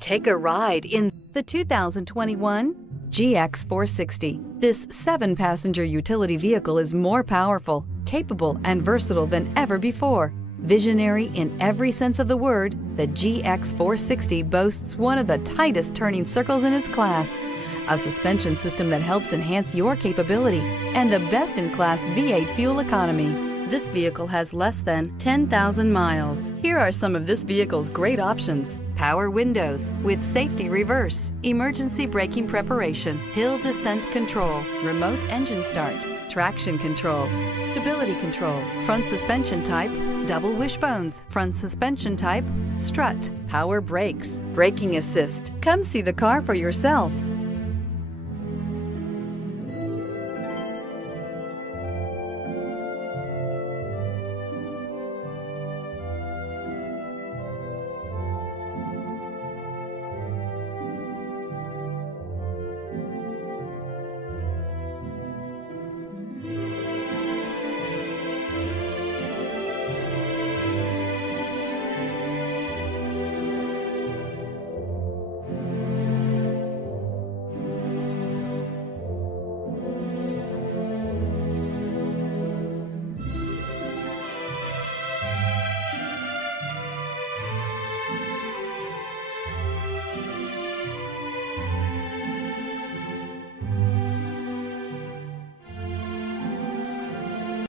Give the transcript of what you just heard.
Take a ride in the 2021 GX 460. This 7-passenger utility vehicle is more powerful, capable, and versatile than ever before. Visionary in every sense of the word, the GX 460 boasts one of the tightest turning circles in its class, a suspension system that helps enhance your capability, and the best-in-class V8 fuel economy. This vehicle has less than 10,000 miles. Here are some of this vehicle's great options: power windows with safety reverse, emergency braking preparation, hill descent control, remote engine start, traction control, stability control, front suspension type, double wishbones, front suspension type, strut, power brakes, braking assist. Come see the car for yourself.